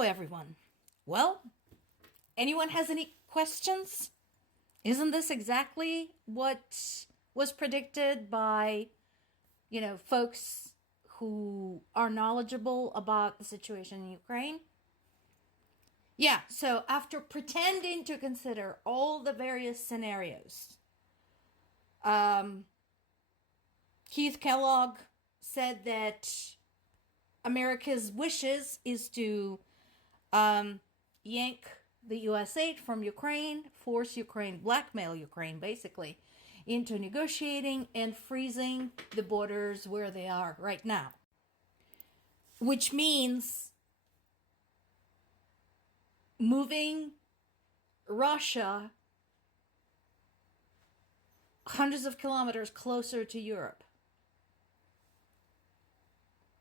Hello, everyone. Well, anyone has any questions? Isn't this exactly what was predicted by, folks who are knowledgeable about the situation in Ukraine? Yeah, so after pretending to consider all the various scenarios, Keth Kellogg said that America's wishes is to yank the US aid from Ukraine, force Ukraine, blackmail Ukraine basically, into negotiating and freezing the borders where they are right now. Which means moving Russia hundreds of kilometers closer to Europe.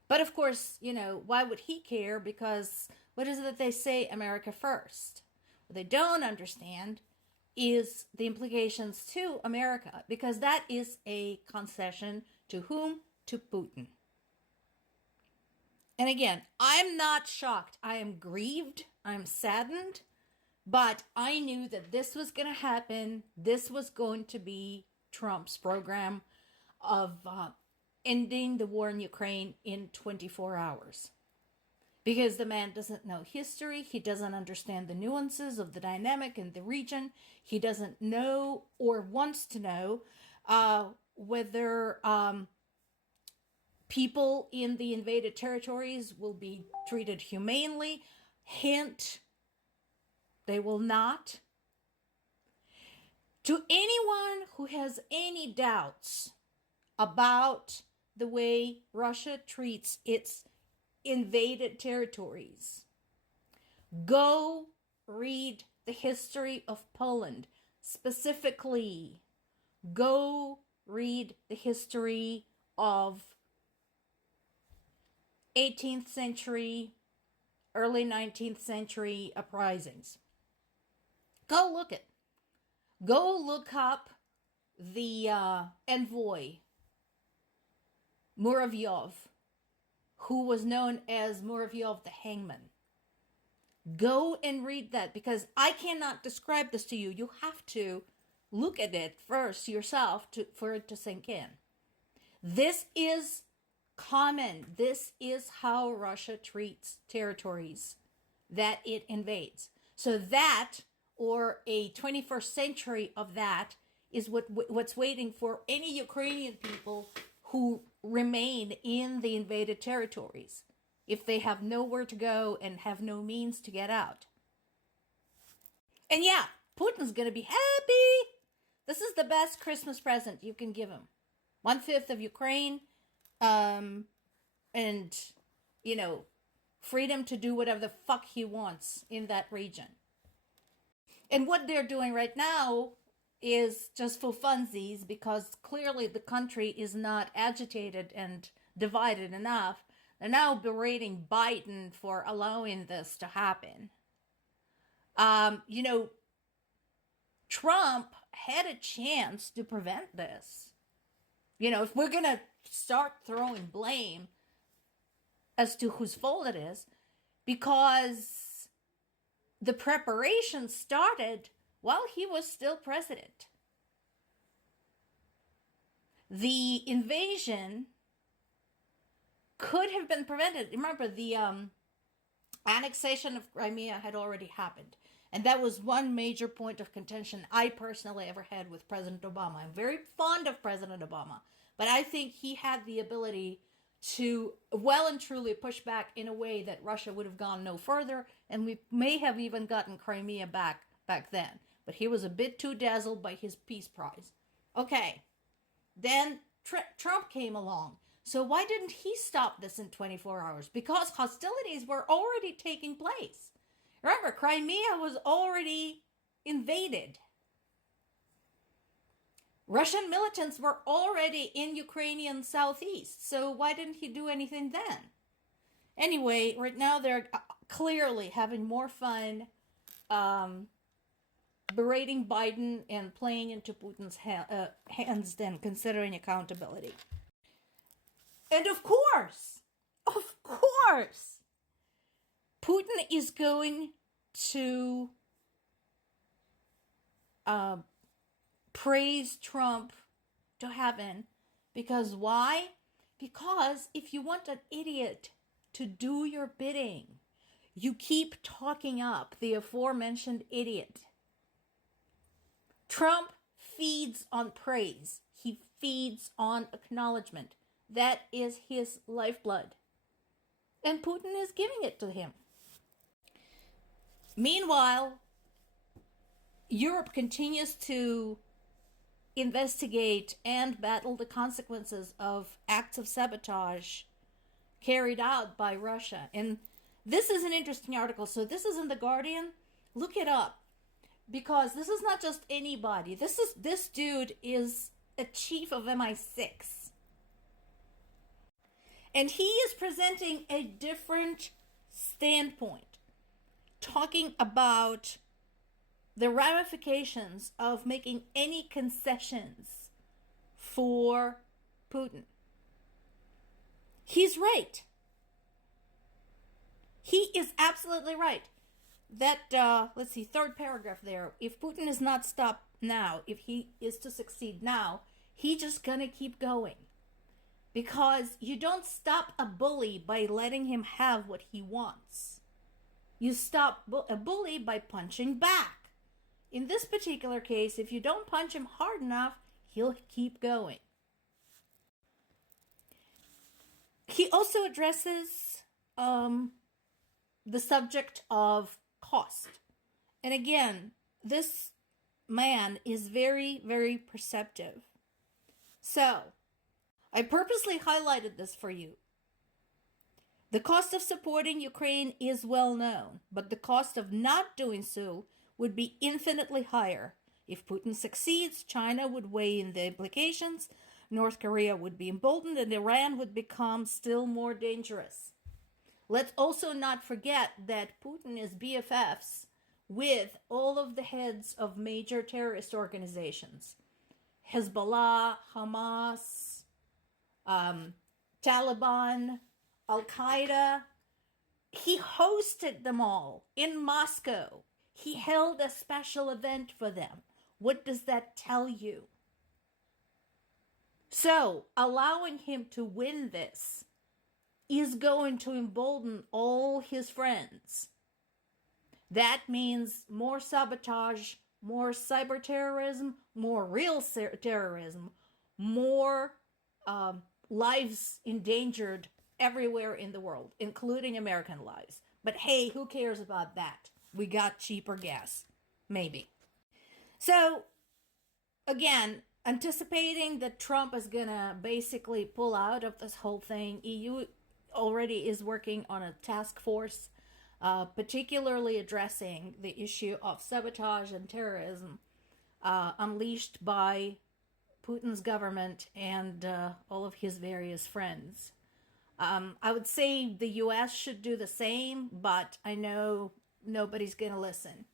But of course, why would he care? Because what is it that they say, America first? What they don't understand is the implications to America, because that is a concession to whom? To Putin. And again, I'm not shocked. I am grieved. I'm saddened. But I knew that this was going to happen. This was going to be Trump's program of ending the war in Ukraine in 24 hours. Because the man doesn't know history. He doesn't understand the nuances of the dynamic in the region. He doesn't know or wants to know whether people in the invaded territories will be treated humanely. Hint, they will not. To anyone who has any doubts about the way Russia treats its invaded territories, go read the history of Poland. Specifically, go read the history of 18th century, early 19th century uprisings. Go look it. Go look up the envoy, Muravyov, who was known as Muravyov the Hangman. Go and read that, because I cannot describe this to you. You have to look at it first yourself for it to sink in. This is common. This is how Russia treats territories that it invades. So that, or a 21st century of that, is what's waiting for any Ukrainian people who remain in the invaded territories, if they have nowhere to go and have no means to get out. And yeah, Putin's going to be happy. This is the best Christmas present you can give him. 1/5 of Ukraine, and, freedom to do whatever the fuck he wants in that region. And what they're doing right now is just for funsies, because clearly the country is not agitated and divided enough. They're now berating Biden for allowing this to happen. Trump had a chance to prevent this. If we're going to start throwing blame as to whose fault it is, because the preparation started while he was still president. The invasion could have been prevented. Remember, the annexation of Crimea had already happened. And that was one major point of contention I personally ever had with President Obama. I'm very fond of President Obama, but I think he had the ability to well and truly push back in a way that Russia would have gone no further, and we may have even gotten Crimea back then. But he was a bit too dazzled by his peace prize. Okay, then Trump came along. So why didn't he stop this in 24 hours? Because hostilities were already taking place. Remember, Crimea was already invaded. Russian militants were already in Ukrainian southeast. So why didn't he do anything then? Anyway, right now they're clearly having more fun berating Biden and playing into Putin's hands than considering accountability. And of course, Putin is going to praise Trump to heaven. Because why? Because if you want an idiot to do your bidding, you keep talking up the aforementioned idiot. Trump feeds on praise. He feeds on acknowledgement. That is his lifeblood. And Putin is giving it to him. Meanwhile, Europe continues to investigate and battle the consequences of acts of sabotage carried out by Russia. And this is an interesting article. So this is in The Guardian. Look it up. Because this is not just anybody. This dude is a chief of MI6. And he is presenting a different standpoint, talking about the ramifications of making any concessions for Putin. He's right. He is absolutely right. That, let's see, third paragraph there. If Putin is not stopped now, if he is to succeed now, he's just gonna keep going. Because you don't stop a bully by letting him have what he wants. You stop a bully by punching back. In this particular case, if you don't punch him hard enough, he'll keep going. He also addresses the subject of cost. And again, this man is very, very perceptive. So, I purposely highlighted this for you. The cost of supporting Ukraine is well known, but the cost of not doing so would be infinitely higher. If Putin succeeds, China would weigh in the implications, North Korea would be emboldened, and Iran would become still more dangerous. Let's also not forget that Putin is BFFs with all of the heads of major terrorist organizations. Hezbollah, Hamas, Taliban, Al-Qaeda. He hosted them all in Moscow. He held a special event for them. What does that tell you? So, allowing him to win this is going to embolden all his friends. That means more sabotage, more cyber terrorism, more real terrorism, more lives endangered everywhere in the world, including American lives. But hey, who cares about that? We got cheaper gas. Maybe. So, again, anticipating that Trump is gonna basically pull out of this whole thing, EU already is working on a task force, particularly addressing the issue of sabotage and terrorism unleashed by Putin's government and all of his various friends. I would say the US should do the same, but I know nobody's going to listen.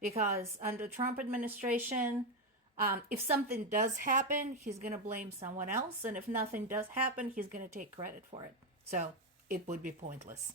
Because under the Trump administration, if something does happen, he's going to blame someone else. And if nothing does happen, he's going to take credit for it. So it would be pointless.